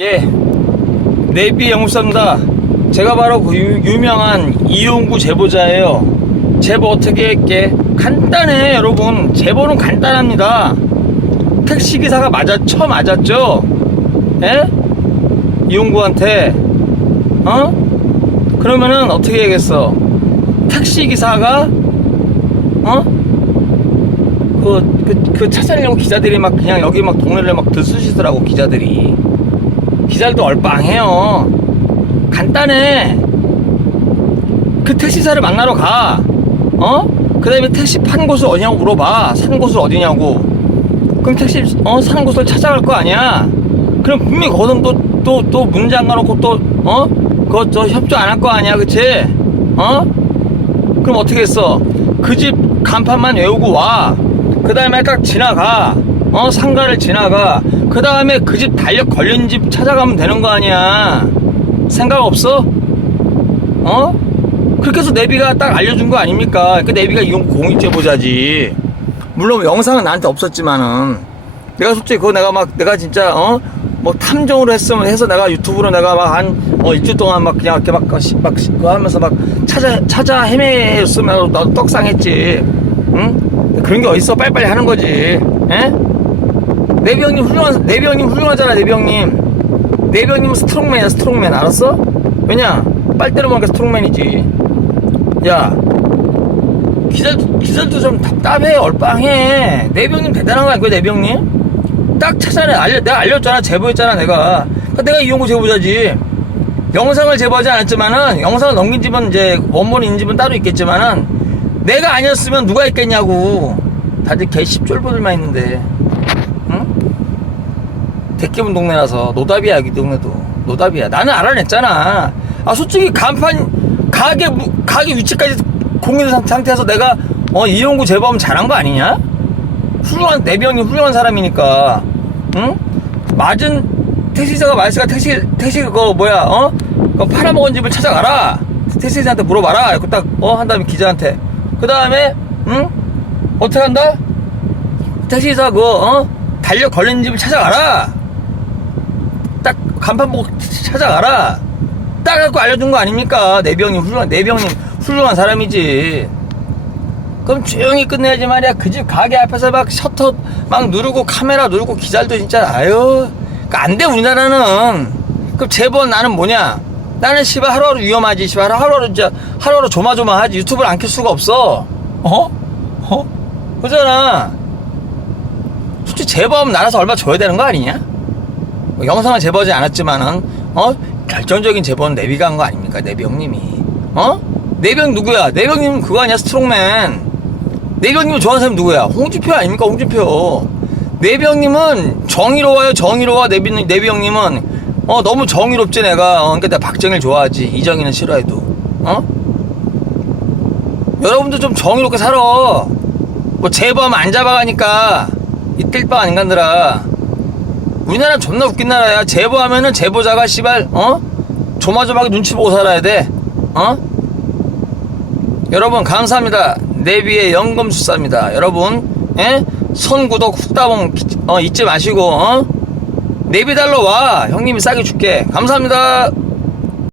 예, 네비 영수입니다. 제가 바로 그 유, 유명한 이용구 제보자예요. 제보 어떻게 할게? 간단해, 여러분. 제보는 간단합니다. 택시기사가 맞아, 쳐 맞았죠? 예? 이용구한테. 어? 그러면은 어떻게 해야겠어? 택시기사가, 어? 그, 그, 그 찾아내려고 기자들이 막 그냥 여기 막 동네를 막 들쑤시더라고, 기자들이. 기자들도 얼빵해요. 간단해. 그 택시사를 만나러 가. 어? 그 다음에 택시 판 곳을 어디냐고 물어봐. 사는 곳을 어디냐고. 그럼 택시, 어, 사는 곳을 찾아갈 거 아니야? 그럼 분명히 거기서 또, 또, 또 문장 가놓고 또, 어? 그거 저 협조 안 할 거 아니야, 그치? 어? 그럼 어떻게 했어? 그 집 간판만 외우고 와. 그 다음에 딱 지나가. 어, 상가를 지나가. 그 다음에 그 집 달력 걸린 집 찾아가면 되는 거 아니야. 생각 없어? 어? 그렇게 해서 내비가 딱 알려준 거 아닙니까? 그 내비가 이용 공익제보자지. 물론 영상은 나한테 없었지만은 내가 솔직히 그거 내가 막 내가 진짜 어? 뭐 탐정으로 했으면 해서 내가 유튜브로 내가 막한 어, 일주일 동안 막 그냥 이렇게 막, 시- 막 시- 그거 하면서 막 찾아 찾아 헤매였으면 나도 떡상했지. 응? 그런 게 어딨어? 빨리빨리 하는 거지. 에? 내비 형님 훌륭한 내비 형님 훌륭하잖아 내비 형님. 내비 형님은 스트롱맨이야 스트롱맨 알았어? 왜냐? 빨대로 보니까 스트롱맨이지. 야 기자도, 기자도 좀 답답해, 얼빵해. 내병님 대단한 거 아니고요, 내병님? 딱 찾아내, 알려, 내가 알렸잖아, 제보했잖아, 내가. 그러니까 내가 이용구 제보자지. 영상을 제보하지 않았지만은, 영상을 넘긴 집은 이제, 원본 있는 집은 따로 있겠지만은, 내가 아니었으면 누가 있겠냐고. 다들 개 십쫄보들만 있는데. 응? 대기분 동네라서, 노답이야, 여기 동네도. 노답이야. 나는 알아냈잖아. 아, 솔직히 간판, 가게, 무- 가게 위치까지 상- 상태에서 내가, 어, 이용구 제보하면 잘한 거 아니냐? 훌륭한, 내병이 훌륭한 사람이니까. 응? 맞은 택시기사가 말했으니까 택시, 택시, 그거, 뭐야, 어? 그 팔아먹은 집을 찾아가라. 택시기사한테 물어봐라. 이렇게 딱, 어, 한 다음에 기자한테. 그 다음에, 응? 어떻게 한다? 택시기사 그거, 어? 달력 걸린 집을 찾아가라. 딱 간판 보고 찾아가라. 딱 갖고 알려준 거 아닙니까? 내병님 훌륭한 내병님 훌륭한 사람이지. 그럼 조용히 끝내야지 말이야. 그 집 가게 앞에서 막 셔터 막 누르고 카메라 누르고 기자들도 진짜 아유 안돼 우리나라는. 그럼 제본 나는 뭐냐? 나는 씨발 하루하루 위험하지. 씨발 하루하루 진짜 하루하루 조마조마하지. 유튜브를 안 켤 수가 없어. 어? 어? 그잖아. 솔직히 제보하면 나라서 얼마 줘야 되는 거 아니냐? 뭐 영상은 제보하지 않았지만은 어? 결정적인 제보는 내비가 한 거 아닙니까 내비 형님이? 어? 내비 형 누구야? 내비 형님 그거 아니야 스트롱맨? 내비 형님은 좋아하는 사람 누구야? 홍준표 아닙니까 홍준표? 내비 형님은 정의로워요 정의로워 내비 내비 형님은. 어 너무 정의롭지 내가. 어, 그러니까 내가 박정희를 좋아하지 이정희는 싫어해도. 어? 여러분도 좀 정의롭게 살아. 뭐 제보하면 안 잡아가니까. 이 뜰 바 아닌 간들아 우리나라 는 존나 웃긴 나라야. 제보하면은 제보자가 씨발 어 조마조마하게 눈치 보고 살아야 돼. 어? 여러분 감사합니다. 내비의 연금술사입니다. 여러분 예? 손 구독 훅다봉 어, 잊지 마시고 어? 내비 달러 와 형님이 싸게 줄게. 감사합니다.